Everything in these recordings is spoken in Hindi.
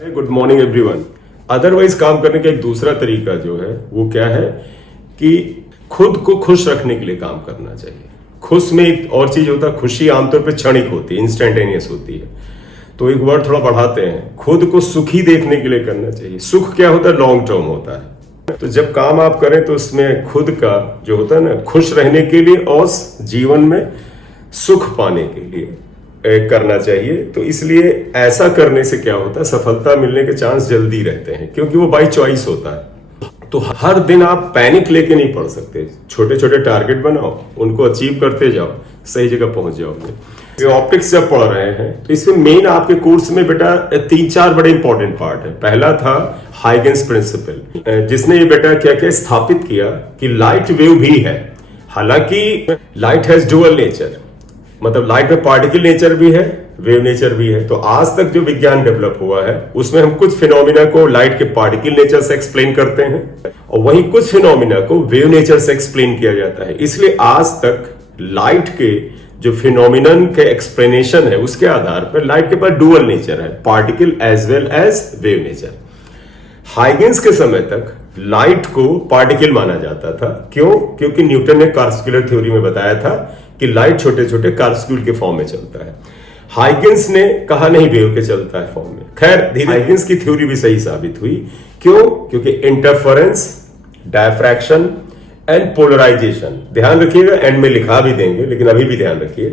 Good morning everyone. अदरवाइज काम करने का एक दूसरा तरीका जो है वो क्या है कि खुद को खुश रखने के लिए काम करना चाहिए। खुश में एक और चीज होता है, खुशी आमतौर पे क्षणिक होती है, इंस्टेंटेनियस होती है। तो एक वर्ड थोड़ा बढ़ाते हैं, खुद को सुखी देखने के लिए करना चाहिए। सुख क्या होता है? लॉन्ग टर्म होता है। तो जब काम आप करें तो उसमें खुद का जो होता है ना, खुश रहने के लिए और जीवन में सुख पाने के लिए करना चाहिए। तो इसलिए ऐसा करने से क्या होता है, सफलता मिलने के चांस जल्दी रहते हैं, क्योंकि वो बाय चॉइस होता है। तो हर दिन आप पैनिक लेके नहीं पढ़ सकते। छोटे छोटे टारगेट बनाओ, उनको अचीव करते जाओ, सही जगह पहुंच जाओगे। ऑप्टिक्स जब पढ़ रहे हैं तो इसमें मेन आपके कोर्स में बेटा 3-4 बड़े इंपॉर्टेंट पार्ट है। पहला था हाइगेंस प्रिंसिपल, जिसने ये बेटा क्या क्या स्थापित किया कि लाइट वेव भी है। हालांकि लाइट हैज डुअल नेचर, मतलब लाइट में पार्टिकल नेचर भी है, वेव नेचर भी है। तो आज तक जो विज्ञान डेवलप हुआ है उसमें हम कुछ फिनोमिना को लाइट के पार्टिकल नेचर से एक्सप्लेन करते हैं और वहीं कुछ फिनोमिना को वेव नेचर से एक्सप्लेन किया जाता है। इसलिए आज तक लाइट के जो फिनोमिनन के एक्सप्लेनेशन है उसके आधार पर लाइट के पास डुअल नेचर है, particle as well as wave nature. Huygens के समय तक लाइट को पार्टिकल माना जाता था। क्यों? क्योंकि न्यूटन ने कॉर्पस्कुलर थ्योरी में बताया था कि लाइट छोटे छोटे कॉर्पस्क्यूल के फॉर्म में चलता है। हाइगेंस ने कहा नहीं, वेव के चलता है फॉर्म में। खैर धीरे हाइगेंस की थ्योरी भी सही साबित हुई। क्यों? क्योंकि इंटरफेरेंस, डायफ्रैक्शन एंड पोलराइजेशन, ध्यान रखिएगा, एंड में लिखा भी देंगे लेकिन अभी भी ध्यान रखिए,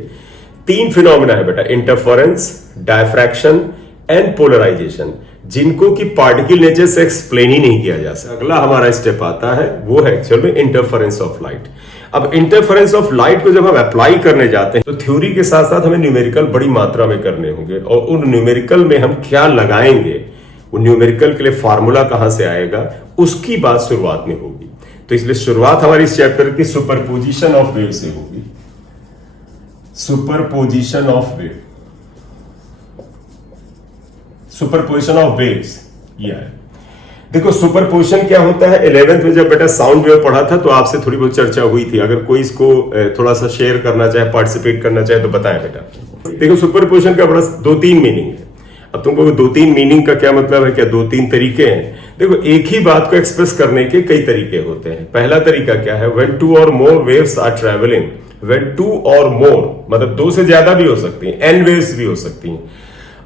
3 फिनोमिना है बेटा, इंटरफेरेंस, डायफ्रैक्शन एंड पोलराइजेशन, जिनको कि पार्टिकल नेचर से एक्सप्लेन ही नहीं किया जा सकता। अगला हमारा स्टेप आता है वो है एक्चुअल में इंटरफेरेंस ऑफ लाइट। अब इंटरफेरेंस ऑफ लाइट को जब हम अप्लाई करने जाते हैं तो थ्योरी के साथ साथ हमें न्यूमेरिकल बड़ी मात्रा में करने होंगे, और उन न्यूमेरिकल में हम क्या लगाएंगे, उन न्यूमेरिकल के लिए फार्मूला कहां से आएगा, उसकी बात शुरुआत में होगी। तो इसलिए शुरुआत हमारी इस चैप्टर की सुपरपोजिशन ऑफ वेव से होगी। Superposition of wave, superposition of waves यह है। देखो सुपरपोजिशन क्या होता है, 11th में जब बेटा साउंड वेव पढ़ा था तो आपसे थोड़ी बहुत चर्चा हुई थी। अगर कोई इसको थोड़ा सा शेयर करना चाहे, पार्टिसिपेट करना चाहे तो बताएं बेटा। देखो सुपरपोजिशन का बड़ा 2-3 मीनिंग है। अब तुमको 2-3 मीनिंग का क्या मतलब है, क्या 2-3 तरीके हैं? देखो एक ही बात को एक्सप्रेस करने के कई तरीके होते हैं। पहला तरीका क्या है, when 2 or more waves are traveling, when 2 or more मतलब 2 से ज्यादा भी हो सकती हैं, n waves भी हो सकती हैं,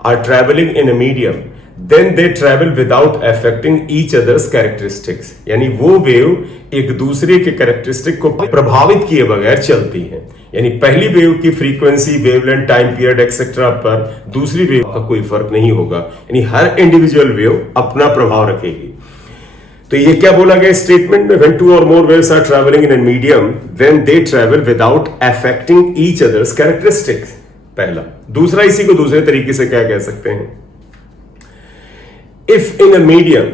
are traveling in a medium, then they travel without affecting each other's characteristics, यानी वो वेव एक दूसरे के कैरेक्टरिस्टिक को प्रभावित किए बगैर चलती हैं। यानी पहली वेव की frequency, wavelength, time period etcetera पर दूसरी वेव का कोई फर्क नहीं होगा, यानी हर इंडिविजुअल वेव अपना प्रभाव रखेगी। तो ये क्या बोला गया स्टेटमेंट में, when 2 or more waves are traveling in a medium then they travel without affecting each other's characteristics, पहला। दूसरा इसी को दूसरे तरीके से क्या कह सकते हैं, if in a medium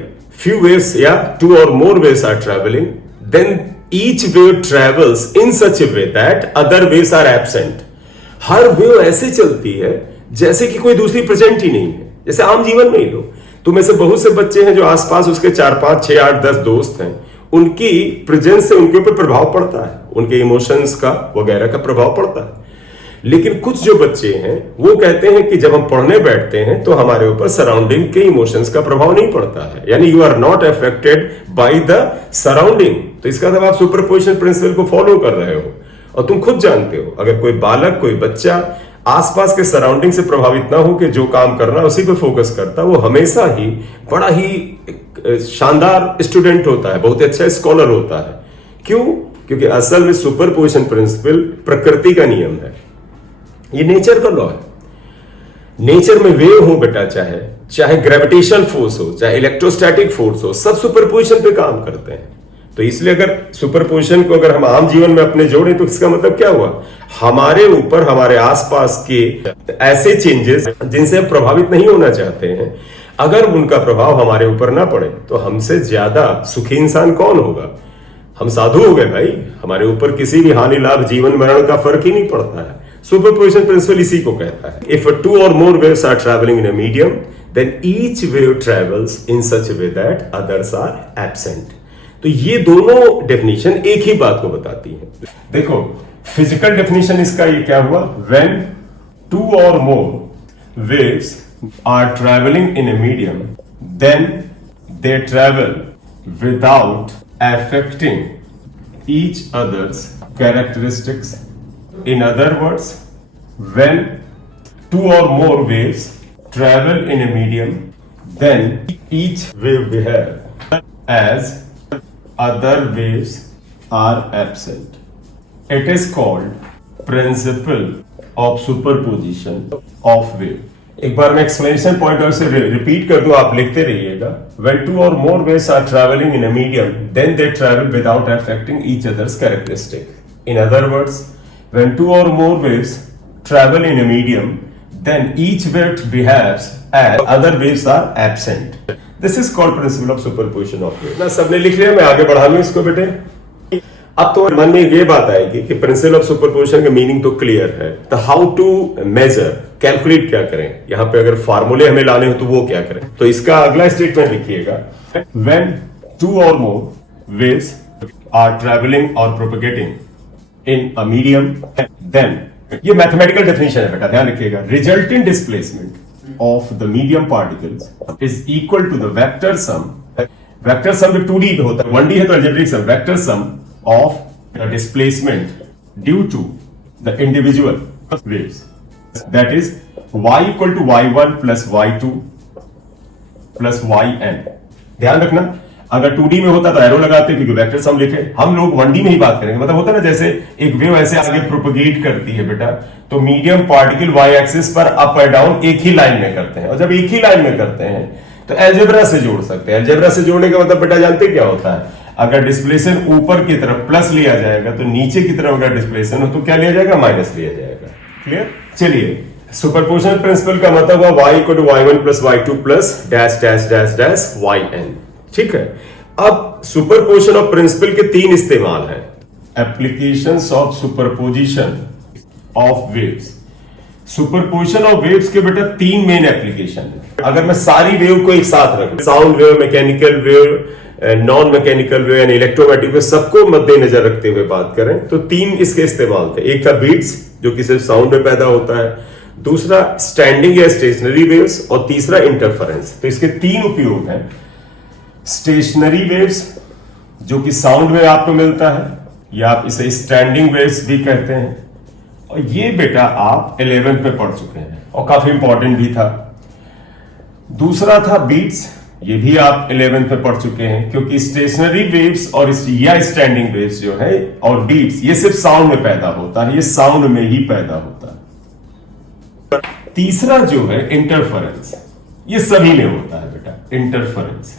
few waves या 2 or more waves are traveling then each wave travels in such a way that other waves are absent। Her wave ऐसे चलती है जैसे कि कोई दूसरी प्रेजेंट ही नहीं है। जैसे आम जीवन में ही लो, तुम ऐसे बहुत से बच्चे हैं जो आसपास उसके 4, 5, 6, 8, 10 दोस्त हैं, उनकी प्रेजेंस से उनके ऊपर प्रभाव पड़ता है, उनके इमोशंस का वगैरह का प्रभाव पड़ता है। लेकिन कुछ जो बच्चे हैं वो कहते हैं कि जब हम पढ़ने बैठते हैं तो हमारे ऊपर सराउंडिंग के इमोशंस का प्रभाव नहीं पड़ता है, यानी you are not affected by the surrounding. तो इसका मतलब आप सुपरपोजिशन प्रिंसिपल को फॉलो कर रहे हो और तुम खुद जानते हो, अगर कोई बालक, कोई बच्चा आसपास के सराउंडिंग से प्रभावित ना हो कि जो काम करना है उसी पे फोकस करता, वो हमेशा ही बड़ा ही शानदार स्टूडेंट होता है, बहुत अच्छा स्कॉलर होता है। क्यों? क्योंकि असल में सुपरपोजिशन प्रिंसिपल प्रकृति का नियम है, ये नेचर का लॉ है। नेचर में वेव हो बेटा, चाहे ग्रेविटेशनल फोर्स हो, चाहे इलेक्ट्रोस्टैटिक फोर्स हो, सब सुपरपोजिशन पे काम करते हैं। तो इसलिए अगर सुपरपोजिशन को अगर हम आम जीवन में अपने जोड़े तो इसका मतलब क्या हुआ, हमारे ऊपर, हमारे आसपास के ऐसे चेंजेस जिनसे हम प्रभावित नहीं होना चाहते हैं, अगर उनका प्रभाव हमारे ऊपर ना पड़े तो हमसे ज्यादा सुखी इंसान कौन होगा? हम साधु हो गए भाई, हमारे ऊपर किसी भी हानि लाभ, जीवन मरण का फर्क ही नहीं पड़ता है। सुपरपोजिशन प्रिंसिपल इसी को कहता है। If 2 or more waves are traveling in a medium, then each wave travels in such a way that others are absent। तो ये दोनों डेफिनेशन एक ही बात को बताती है। देखो फिजिकल डेफिनेशन इसका ये क्या हुआ, when 2 or more waves are traveling in a medium, then they travel without affecting each other's characteristics. In other words, when two or more waves travel in a medium, then each wave behaves as other waves are absent. It is called principle of superposition of wave. एक बार मैं एक्सप्लेनेशन पॉइंट ऑफ से रिपीट कर दूं, आप लिखते रहिएगा. When two or more waves are traveling in a medium, then they travel without affecting each other's characteristic. In other words, when two or more waves travel in a medium, then each wave behaves as other waves are absent. This is called principle of superposition of wave. ना सबने लिख लिया, मैं आगे बढ़ा लूं इसको बेटे. अब तो मन में ये बात आएगी कि प्रिंसिपल ऑफ सुपरपोजिशन का मीनिंग तो क्लियर है, तो हाउ टू मेजर, कैलकुलेट क्या करें, यहां पे अगर फार्मूले हमें लाने हो तो वो क्या करें. तो इसका अगला स्टेटमेंट लिखिएगा, व्हेन टू और मोर वेव्स आर ट्रेवलिंग और propagating in a medium, then, ये मैथमेटिकल डेफिनेशन है बेटा, ध्यान रखिएगा, resulting displacement of the medium particles is equal to the vector sum. Vector sum 2D में होता है, 1D है तो algebraic sum, vector sum of the displacement due to the individual waves, that is y equal to y1 plus y2 plus yn. ध्यान रखना, अगर 2D में होता तो एरो लगाते क्योंकि वेक्टर सम लिखे. हम लोग 1D में ही बात करेंगे. मतलब होता है ना, जैसे एक वेव ऐसे आगे प्रोपगेट करती है बेटा, तो मीडियम पार्टिकल y एक्सिस पर अप और डाउन एक ही लाइन में करते हैं, और जब एक ही लाइन में करते हैं तो अलजेब्रा से जोड़ सकते हैं. अलजेब्रा से जोड़ने का मतलब बेटा जानते क्या होता है, अगर डिस्प्लेसन ऊपर की तरफ प्लस लिया जाएगा तो नीचे की तरफ अगर डिस्प्लेसन हो तो क्या लिया जाएगा, माइनस लिया जाएगा. क्लियर. चलिए, सुपरपोजिशन प्रिंसिपल का मतलब हुआ y equal to y1 plus y2 plus dash dash dash dash yn. ठीक है. अब सुपरपोजिशन ऑफ प्रिंसिपल के तीन इस्तेमाल हैं. Applications of superposition of waves. Superposition of waves के बेटा तीन मेन एप्लीकेशन है. अगर मैं सारी वेव को एक साथ रखूं, sound wave, mechanical wave, non mechanical wave यानी इलेक्ट्रोमैग्नेटिक वेव, सबको मद्देनजर रखते हुए बात करें तो तीन इसके इस्तेमाल थे. एक था बीट्स, जो कि सिर्फ साउंड में पैदा होता है, दूसरा स्टैंडिंग या स्टेशनरी वेव्स, और तीसरा इंटरफेरेंस. तो इसके तीन उपयोग हैं. स्टेशनरी वेव्स जो कि साउंड में आपको मिलता है, या आप इसे स्टैंडिंग वेव्स भी कहते हैं, और ये बेटा आप 11th में पढ़ चुके हैं और काफी इंपॉर्टेंट भी था. दूसरा था बीट्स, ये भी आप 11th में पढ़ चुके हैं, क्योंकि स्टेशनरी वेव्स और या स्टैंडिंग वेव्स जो है और बीट्स, ये सिर्फ साउंड में पैदा होता है, ये साउंड में ही पैदा होता है. तीसरा जो है इंटरफेरेंस, ये सभी में होता है बेटा, इंटरफेरेंस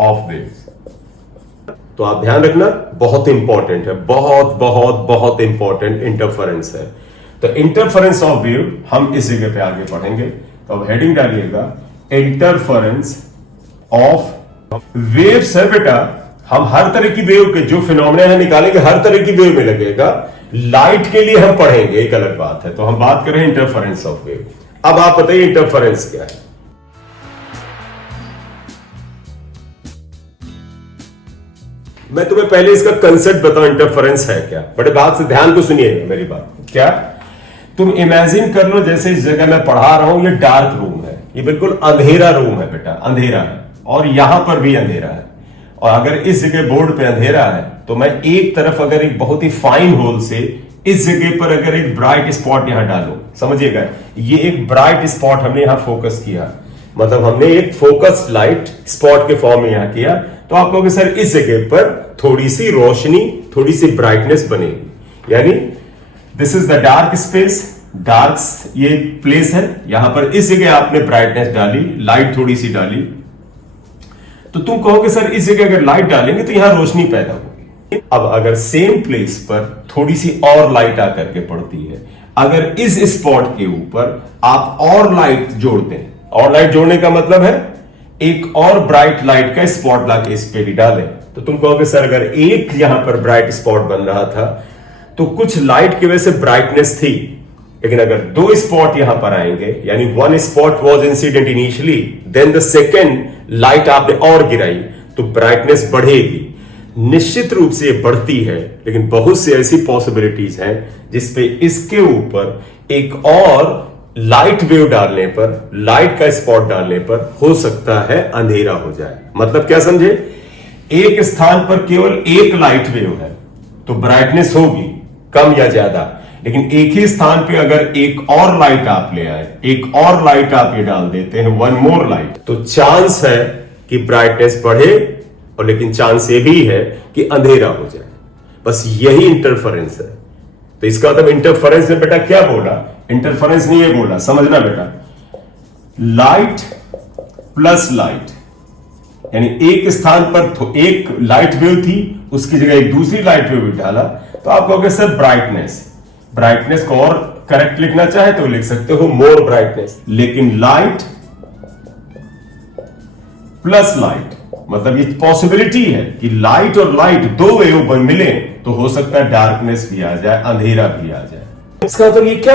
ऑफ वेव्स. तो आप ध्यान रखना, बहुत इंपॉर्टेंट है, बहुत बहुत बहुत इंपॉर्टेंट इंटरफेरेंस है. तो इंटरफेरेंस ऑफ वेव हम इस जगह पे आगे पढ़ेंगे. तो अब हेडिंग डालिएगा, इंटरफेरेंस ऑफ वेव्स है बेटा. हम हर तरह की वेव के जो फिनोमेना है निकालेंगे, हर तरह की वेव में लगेगा. लाइट के लिए हम पढ़ेंगे, एक अलग बात है. तो हम बात करें इंटरफेरेंस ऑफ वेव. अब आप बताइए इंटरफेरेंस क्या है. मैं तुम्हें पहले इसका कंसेप्ट बताऊं, इंटरफेरेंस है क्या. बड़े बात से ध्यान को सुनिएगा मेरी बात. क्या तुम इमेजिन कर लो, जैसे इस जगह मैं पढ़ा रहा हूं, ये डार्क रूम है, ये बिल्कुल अंधेरा रूम है बेटा, अंधेरा है, और यहां पर भी अंधेरा है. और अगर इस जगह बोर्ड पे अंधेरा है तो मैं एक तरफ अगर एक बहुत ही फाइन होल से इस जगह पर अगर एक ब्राइट स्पॉट यहां डालूं, समझिएगा, ये एक ब्राइट स्पॉट हमने यहां फोकस किया, मतलब हमने एक फोकस्ड लाइट स्पॉट के फॉर्म में यहां किया. तो आप कहोगे सर इस जगह पर थोड़ी सी रोशनी, थोड़ी सी ब्राइटनेस बनेगी, यानी this is the dark space, dark ये प्लेस है, यहां पर इस जगह आपने ब्राइटनेस डाली, लाइट थोड़ी सी डाली, तो तुम कहोगे सर इस जगह अगर लाइट डालेंगे तो यहां रोशनी पैदा होगी. अब अगर सेम प्लेस पर थोड़ी सी और लाइट आकर के पड़ती है, अगर इस स्पॉट के ऊपर आप और लाइट जोड़ते हैं, और लाइट जोड़ने का मतलब है एक और ब्राइट लाइट का स्पॉट लाके इस पे भी डालें, तो तुम कहोगे सर अगर एक यहां पर ब्राइट स्पॉट बन रहा था तो कुछ लाइट की वजह से ब्राइटनेस थी, लेकिन अगर दो स्पॉट यहां पर आएंगे, यानी one spot was incident initially, then the second light आपने और गिराई, तो ब्राइटनेस बढ़ेगी. निश्चित रूप से ये बढ़ती है, लेकिन बहुत सी ऐसी पॉसिबिलिटीज हैं जिसपे इसके ऊपर एक और लाइट वेव डालने पर, लाइट का स्पॉट डालने पर हो सकता है अंधेरा हो जाए। मतलब क्या समझे, एक स्थान पर केवल एक लाइट वेव है तो ब्राइटनेस होगी कम या ज्यादा, लेकिन एक ही स्थान पे अगर एक और लाइट आप ले आए, एक और लाइट आप ये डाल देते हैं, वन मोर लाइट, तो चांस है कि ब्राइटनेस बढ़े, और लेकिन चांस ये भी है कि अंधेरा हो जाए। बस यही इंटरफेरेंस है। तो इसका मतलब इंटरफेरेंस ने बेटा क्या बोला, इंटरफेरेंस ने ये बोला, समझना बेटा, लाइट प्लस लाइट, यानी एक स्थान पर एक लाइट वेव थी, उसकी जगह एक दूसरी लाइट वेव डाला, तो आप कहोगे सर ब्राइटनेस, ब्राइटनेस को और करेक्ट लिखना चाहे तो लिख सकते हो मोर ब्राइटनेस। लेकिन लाइट प्लस लाइट, मतलब ये पॉसिबिलिटी है कि लाइट और लाइट दो वेव मिले तो हो सकता है डार्कनेस भी आ जाए, अंधेरा भी आ जाए। इसका मतलब ये क्या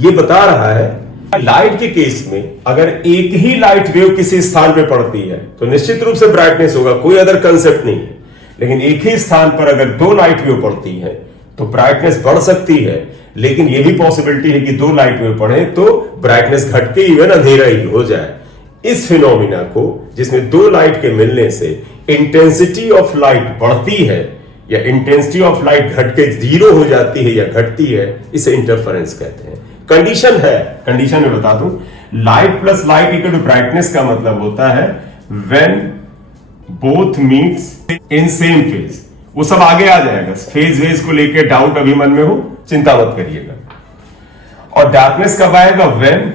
ये बता रहा है लाइट के केस में अगर एक ही लाइट वेव किसी स्थान पे पड़ती है तो निश्चित रूप से ब्राइटनेस होगा, कोई अदर कंसेप्ट नहीं है। लेकिन एक ही स्थान पर अगर दो लाइट वेव पड़ती है तो ब्राइटनेस बढ़ सकती है, लेकिन यह भी पॉसिबिलिटी है कि दो लाइट वेव पड़े तो ब्राइटनेस घट के इवन अंधेरा ही हो जाए। इस फिनोमिना को, जिसमें दो लाइट के मिलने से इंटेंसिटी ऑफ लाइट बढ़ती है या इंटेंसिटी ऑफ लाइट घट के जीरो हो जाती है या घटती है, इसे इंटरफेरेंस कहते हैं। कंडीशन है, कंडीशन में बता दूं, light plus light equal to brightness का मतलब होता है when both meets in same phase. वो सब आगे आ जाएगा, फेज वेज को लेके डाउट अभी मन में हो, चिंता मत करिएगा। और डार्कनेस कब आएगा, when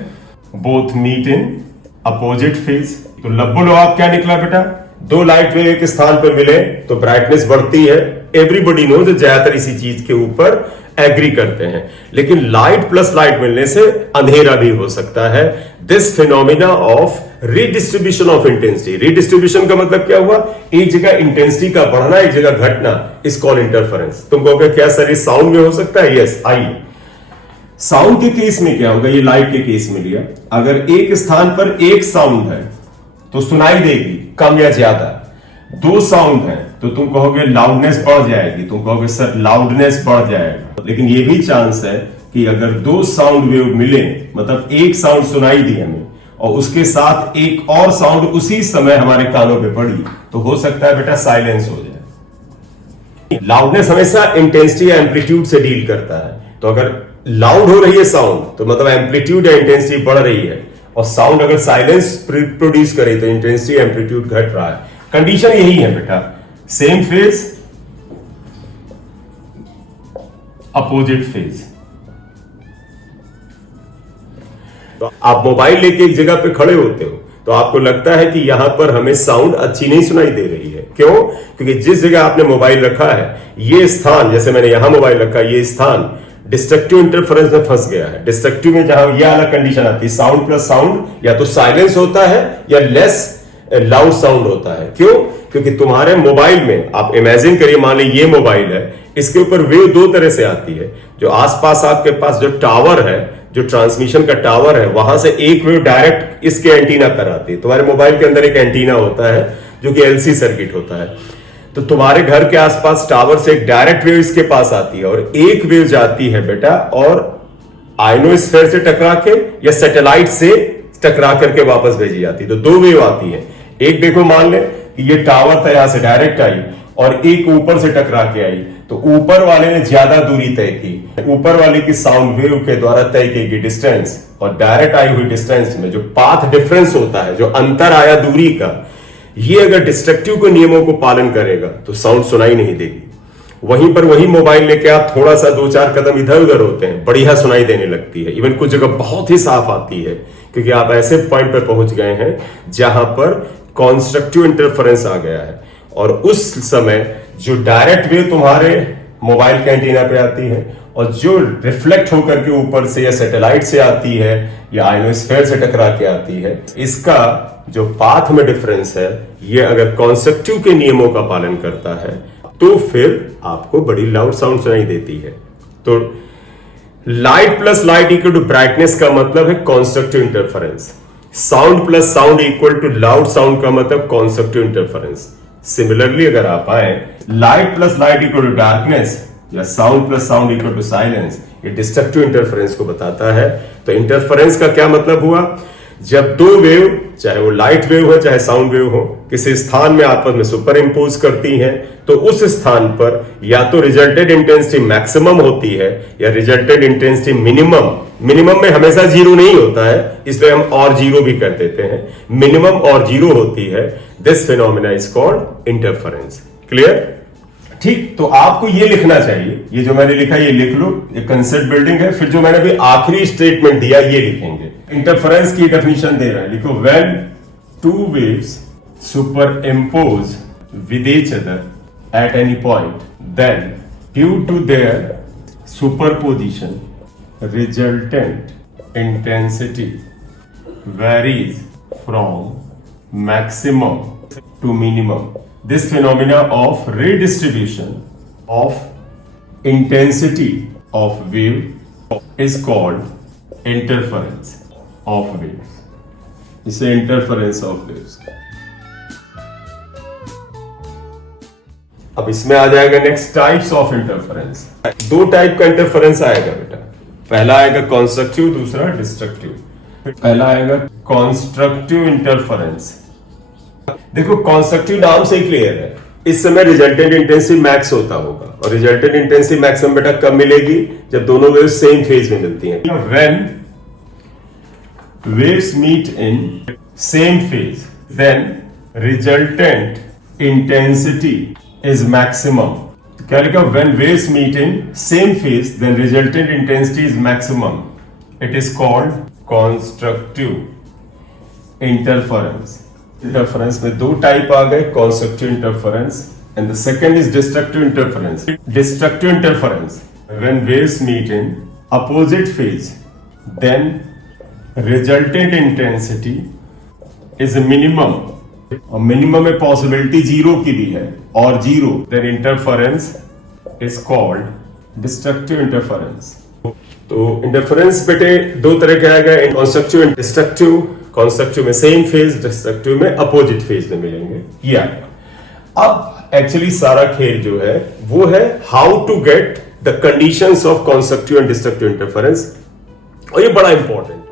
both meet in opposite phase. तो लब्बो लवाब क्या निकला बेटा, दो लाइट वेव एक स्थान पर मिले तो ब्राइटनेस बढ़ती है। एवरीबॉडी नो, जो ज्यादातर इसी चीज के ऊपर एग्री करते हैं। लेकिन लाइट प्लस लाइट मिलने से अंधेरा भी हो सकता है। This phenomena of redistribution of intensity, redistribution का मतलब क्या हुआ, एक जगह इंटेंसिटी का बढ़ना, एक जगह घटना, इस कॉल इंटरफेरेंस। तुम कहोगे क्या सर ये साउंड में हो सकता है, यस। आइए, साउंड के केस में क्या होगा, ये लाइट के केस में लिया, अगर एक स्थान पर एक साउंड है तो सुनाई देगी कम या ज्यादा। दो साउंड है तो तुम कहोगे लाउडनेस बढ़ जाएगी, तुम कहोगे सर लाउडनेस बढ़ जाएगा। लेकिन यह भी चांस है कि अगर दो साउंड वेव मिले, मतलब एक साउंड सुनाई दी हमें और उसके साथ एक और साउंड उसी समय हमारे कानों पे पड़ी, तो हो सकता है बेटा साइलेंस हो जाए। लाउडनेस हमेशा इंटेंसिटी या एम्पलीट्यूड से डील करता है। तो अगर लाउड हो रही है साउंड तो मतलब एम्पलीट्यूड या इंटेंसिटी बढ़ रही है, और साउंड अगर साइलेंस प्रोड्यूस करे तो इंटेंसिटी एम्पलीट्यूड घट रहा है। कंडीशन यही है बेटा, सेम फेज अपोजिट फेज। तो आप मोबाइल लेके एक जगह पे खड़े होते हो तो आपको लगता है कि यहां पर हमें साउंड अच्छी नहीं सुनाई दे रही है। क्यों? क्योंकि जिस जगह आपने मोबाइल रखा है, ये स्थान, जैसे मैंने यहां मोबाइल रखा है, ये स्थान डिस्ट्रक्टिव इंटरफेरेंस में फंस गया है। डिस्ट्रक्टिव में जहां यह अलग कंडीशन आती है, साउंड प्लस साउंड या तो साइलेंस होता है या लेस लाउड साउंड होता है। क्यों? क्योंकि तुम्हारे मोबाइल में, आप इमेजिन करिए, मान लीजिए ये मोबाइल है, इसके ऊपर वेव दो तरह से आती है। जो आसपास आपके पास जो टावर है, जो ट्रांसमिशन का टावर है, वहां से एक वेव डायरेक्ट इसके एंटीना पर आती है। तुम्हारे मोबाइल के अंदर एक एंटीना होता है जो कि एलसी सर्किट होता है। तो तुम्हारे घर के आसपास टावर से एक डायरेक्ट वेव इसके पास आती है, और एक वेव जाती है बेटा और आयनोस्फेयर से टकरा के या सैटेलाइट से टकरा करके वापस भेजी जाती है। तो दो वेव आती है। एक देखो, मान ले कि ये टावर था, यहां से डायरेक्ट आई, और एक ऊपर से टकरा के आई। तो ऊपर वाले ने ज्यादा दूरी तय की, ऊपर वाले की साउंड वेव के द्वारा तय की गई डिस्टेंस और डायरेक्ट आई हुई डिस्टेंस में जो पाथ डिफरेंस होता है, जो अंतर आया दूरी का, ये अगर डिस्ट्रक्टिव के नियमों को पालन करेगा तो साउंड सुनाई नहीं देगी। वहीं पर वही मोबाइल लेके आप थोड़ा सा दो चार कदम इधर उधर होते हैं, बढ़िया सुनाई देने लगती है। इवन कुछ जगह बहुत ही साफ आती है, क्योंकि आप ऐसे पॉइंट पर पहुंच गए हैं जहां पर कॉन्स्ट्रक्टिव इंटरफेरेंस आ गया है। और उस समय जो डायरेक्ट वेव तुम्हारे मोबाइल के एंटीना पे आती है और जो रिफ्लेक्ट होकर के ऊपर से या सैटेलाइट से आती है या आयनोस्फेयर से टकरा के आती है, इसका जो पाथ में डिफरेंस है, ये अगर कॉन्स्ट्रक्टिव के नियमों का पालन करता है तो फिर आपको बड़ी लाउड साउंड सुनाई देती है। तो light plus light equal to brightness का मतलब है constructive interference. Sound plus sound equal to loud sound का मतलब कॉन्स्ट्रक्टिव इंटरफेरेंस। सिमिलरली अगर आप आए, light plus light equal to darkness या sound plus sound equal to silence, ये डिस्ट्रक्टिव इंटरफेरेंस को बताता है। तो इंटरफेरेंस का क्या मतलब हुआ, जब दो वेव, चाहे वो लाइट वेव हो चाहे साउंड वेव हो, किसी स्थान में आपस में सुपर इम्पोज करती हैं, तो उस स्थान पर या तो रिजल्टेड इंटेंसिटी मैक्सिमम होती है या रिजल्टेड इंटेंसिटी मिनिमम। मिनिमम में हमेशा जीरो नहीं होता है, इसलिए हम और जीरो भी कर देते हैं, मिनिमम और जीरो होती है। This phenomena is called interference. Clear? ठीक, तो आपको ये लिखना चाहिए, ये जो मैंने लिखा ये लिख लो, ये कंसेप्ट बिल्डिंग है। फिर जो मैंने अभी आखिरी स्टेटमेंट दिया ये लिखेंगे। इंटरफेरेंस की डेफिनेशन दे रहा है, लिखो when two waves superimpose with each other at any point, then due to their superposition resultant intensity varies from maximum to minimum. This phenomena of redistribution of intensity of wave is called interference of waves. इसे interference of waves. अब इसमें आ जाएगा नेक्स्ट टाइप्स ऑफ इंटरफेरेंस। दो टाइप का इंटरफेरेंस आएगा बेटा, पहला आएगा कंस्ट्रक्टिव, दूसरा डिस्ट्रक्टिव। पहला आएगा कंस्ट्रक्टिव इंटरफेरेंस। देखो कंस्ट्रक्टिव नाम से ही क्लियर है, इस समय रिजल्टेंट इंटेंसिटी मैक्स होता होगा, और रिजल्टेंट इंटेंसिटी मैक्सिमम बेटा कब मिलेगी, जब दोनों वेव्स सेम फेज में मिलती हैं। When waves meet in same phase then resultant intensity is maximum. क्या लिखा, when waves meet in same phase then resultant intensity is maximum. It is called constructive interference. Interference में दो टाइप आ गए, constructive interference and the second is destructive interference. Destructive interference, when waves meet in opposite phase then resultant intensity is a minimum. और मिनिमम में पॉसिबिलिटी जीरो की भी है, और zero, then interference is called destructive interference. तो इंटरफेरेंस बेटे दो तरह के आएगा, कंस्ट्रक्टिव एंड डिस्ट्रक्टिव। कंस्ट्रक्टिव में सेम फेज, डिस्ट्रक्टिव में अपोजिट फेज में मिलेंगे, ये आएगा। अब एक्चुअली सारा खेल जो है वो है how to get the conditions of constructive and destructive interference, और ये बड़ा इंपॉर्टेंट